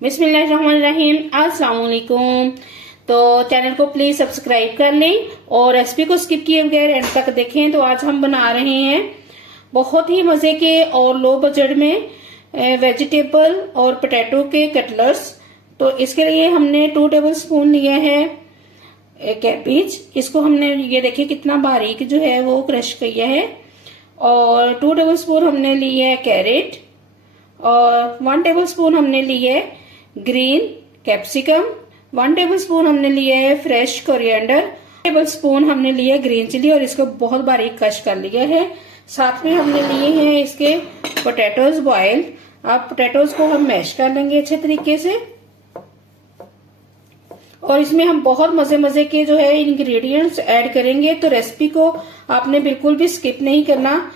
बिस्मिल्लाहिर्रहमानिर्रहीम। अस्सलाम वालेकुम। तो चैनल को प्लीज सब्सक्राइब कर लें और रेसिपी को स्किप किए बगैर एंड तक देखें। तो आज हम बना रहे हैं बहुत ही मजे के और लो बजट में वेजिटेबल और पोटैटो के कटलर्स। तो इसके लिए हमने 2 टेबल स्पून लिया है कैबेज। इसको हमने ये देखिए कितना बारीक जो है वो क्रश किया है। और 2 टेबल स्पून हमने लिया है कैरेट और 1 टेबल स्पून हमने लिया है ग्रीन कैप्सिकम। 1 टेबल स्पून हमने लिया है फ्रेश कोरिएंडर। टेबल स्पून हमने लिया ग्रीन चिली और इसको बहुत बारीक कश कर लिया है। साथ में हमने लिए हैं इसके पोटैटोज बॉइल्ड। अब पोटैटोज को हम मैश कर लेंगे अच्छे तरीके से। और इसमें हम बहुत मजे के जो है इंग्रेडिएंट्स ऐड करेंगे, तो रेसिपी को आपने बिल्कुल भी स्किप नहीं करना।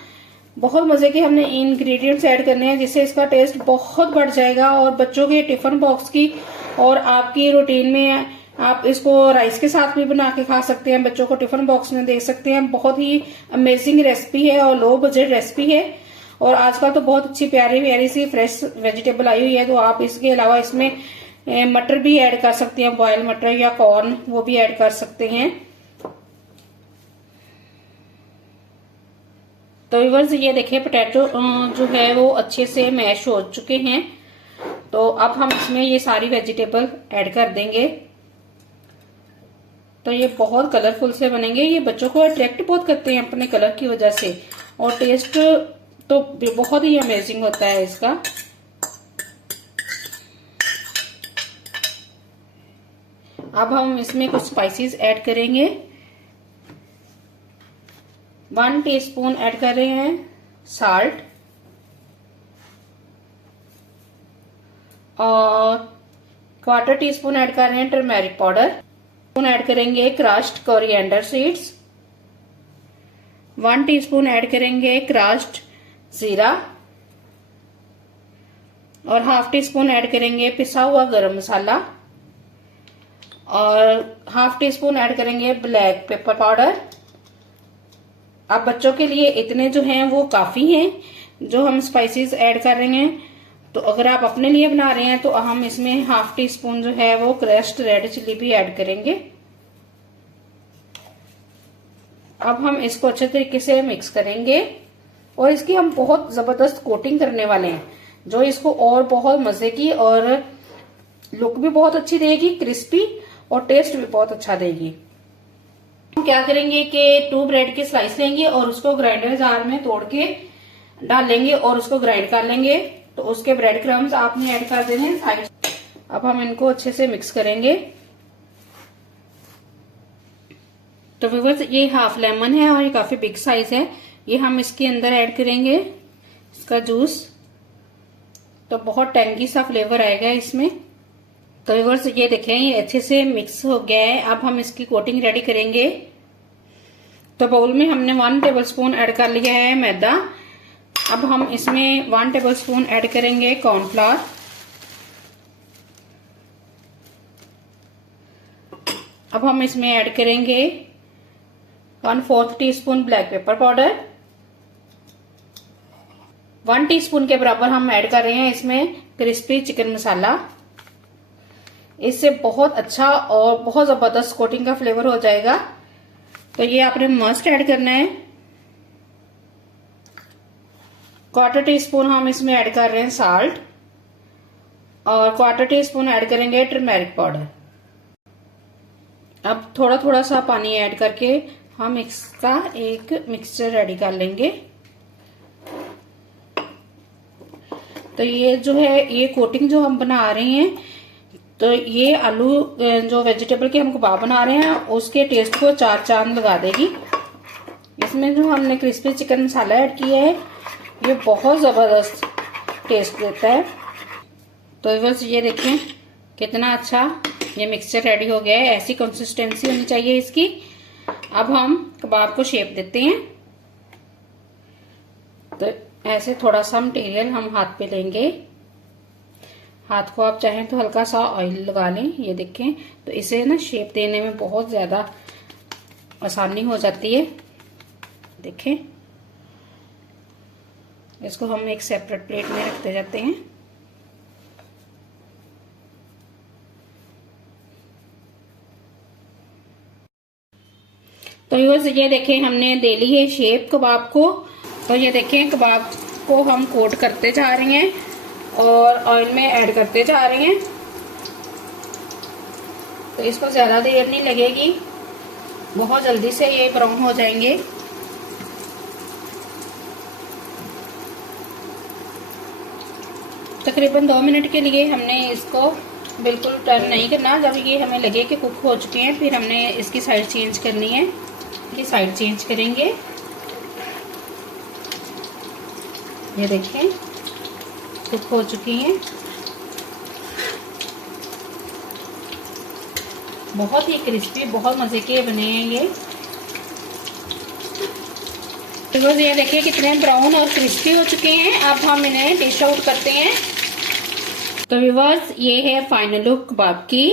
बहुत मजे के हमने इंग्रेडिएंट्स ऐड करने हैं जिससे इसका टेस्ट बहुत बढ़ जाएगा और बच्चों के टिफिन बॉक्स की और आपकी रूटीन में आप इसको राइस के साथ भी बना के खा सकते हैं, बच्चों को टिफिन बॉक्स में दे सकते हैं। बहुत ही अमेजिंग रेसिपी है और लो बजट रेसिपी है। और आजकल तो बहुत अच्छी प्यारी सी फ्रेश वेजिटेबल आई हुई है, तो आप इसके अलावा इसमें मटर भी ऐड कर सकते हैं, बॉयल मटर या कॉर्न वो भी ऐड कर सकते हैं। तो व्यूअर्स ये देखिए पोटैटो जो है वो अच्छे से मैश हो चुके हैं। तो अब हम इसमें ये सारी वेजिटेबल ऐड कर देंगे। तो ये बहुत कलरफुल से बनेंगे, ये बच्चों को अट्रैक्ट बहुत करते हैं अपने कलर की वजह से और टेस्ट तो बहुत ही अमेजिंग होता है इसका। अब हम इसमें कुछ स्पाइसेस ऐड करेंगे। 1 टीस्पून ऐड कर रहे हैं साल्ट और 1/4 टीस्पून ऐड कर रहे हैं टर्मेरिक पाउडर। ऐड करेंगे crushed coriander seeds. 1 teaspoon add करेंगे क्रश्ड जीरा और 1/2 टीस्पून ऐड करेंगे पिसा हुआ गरम मसाला और 1/2 टीस्पून ऐड करेंगे ब्लैक पेपर पाउडर। अब बच्चों के लिए इतने जो हैं वो काफी हैं जो हम स्पाइसेस ऐड कर रहे हैं। तो अगर आप अपने लिए बना रहे हैं तो हम इसमें 1/2 टीस्पून जो है वो क्रश्ड रेड चिली भी ऐड करेंगे। अब हम इसको अच्छे तरीके से मिक्स करेंगे और इसकी हम बहुत जबरदस्त कोटिंग करने वाले हैं जो इसको और बहुत मजे की और लुक भी बहुत अच्छी देगी, क्रिस्पी, और टेस्ट भी बहुत अच्छा देगी। हम क्या करेंगे कि 2 ब्रेड के स्लाइस लेंगे और उसको ग्राइंडर जार में तोड़ के डाल लेंगे और उसको ग्राइंड कर लेंगे। तो उसके ब्रेड क्रम्स आपने ऐड कर देने साइड। अब हम इनको अच्छे से मिक्स करेंगे। तो व्यूअर्स ये 1/2 लेमन है और ये काफी बिग साइज है, ये हम इसके अंदर ऐड करेंगे इसका जूस। तो बहुत टेंगी सा फ्लेवर आएगा इसमें। तो व्यूअर्स ये देखें ये अच्छे से मिक्स हो गया है। अब हम इसकी कोटिंग रेडी करेंगे। तो बाउल में हमने 1 टेबल स्पून ऐड कर लिया है मैदा। अब हम इसमें 1 टेबल स्पून ऐड करेंगे कॉर्नफ्लावर। अब हम इसमें ऐड करेंगे 1/4 teaspoon black pepper powder. 1 teaspoon के बराबर हम ऐड कर रहे हैं इसमें क्रिस्पी चिकन मसाला। इससे बहुत अच्छा और बहुत जबरदस्त कोटिंग का फ्लेवर हो जाएगा, तो ये आपने मस्ट ऐड करना है। 1/4 टीस्पून हम इसमें ऐड कर रहे हैं साल्ट और 1/4 टीस्पून ऐड करेंगे टर्मेरिक पाउडर। अब थोड़ा सा पानी ऐड करके हम इसका एक मिक्सचर रेडी कर लेंगे। तो ये जो है ये कोटिंग जो हम बना रहे हैं, तो ये आलू जो वेजिटेबल के हम कबाब बना रहे हैं उसके टेस्ट को 4 चांद लगा देगी। इसमें जो हमने क्रिस्पी चिकन मसाला ऐड किया है ये बहुत जबरदस्त टेस्ट देता है। तो बस ये देखें कितना अच्छा ये मिक्सचर रेडी हो गया है। ऐसी कंसिस्टेंसी होनी चाहिए इसकी। अब हम कबाब को शेप देते हैं। तो ऐसे थोड़ा सा मटेरियल हम हाथ पे लेंगे। हाथ को आप चाहें तो हल्का सा ऑयल लगा लें। ये देखें तो इसे ना शेप देने में बहुत ज्यादा आसानी हो जाती है। देखें इसको हम एक सेपरेट प्लेट में रखते जाते हैं। तो व्यूअर्स ये देखें हमने दे ली है शेप कबाब को। तो ये देखें कबाब को हम कोट करते जा रहे हैं और ऑयल में ऐड करते जा रहे हैं। तो इसको ज्यादा देर नहीं लगेगी, बहुत जल्दी से ये ब्राउन हो जाएंगे। तकरीबन 2 मिनट के लिए हमने इसको बिल्कुल टर्न नहीं करना। जब ये हमें लगे कि कुक हो चुके हैं फिर हमने इसकी साइड चेंज करनी है। इसकी साइड चेंज करेंगे। ये देखें कुक हो चुकी हैं। बहुत ही क्रिस्पी, बहुत मजे के बने हैं ये। तो ये देखिए कितने ब्राउन और क्रिस्पी हो चुके हैं। अब हम इन्हें डिश आउट करते हैं। तो व्यूअर्स ये है फाइनल लुक कबाब की।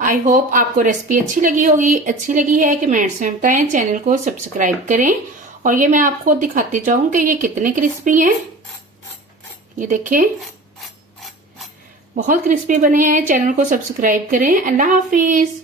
आई होप आपको रेसिपी अच्छी लगी होगी। अच्छी लगी है कमेंट्स में बताएं, चैनल को सब्सक्राइब करें। और ये मैं आपको दिखाती जाऊं कि ये कितने क्रिस्पी हैं। ये देखें बहुत क्रिस्पी बने हैं। चैनल को सब्सक्राइब करें। अल्लाह हाफिज।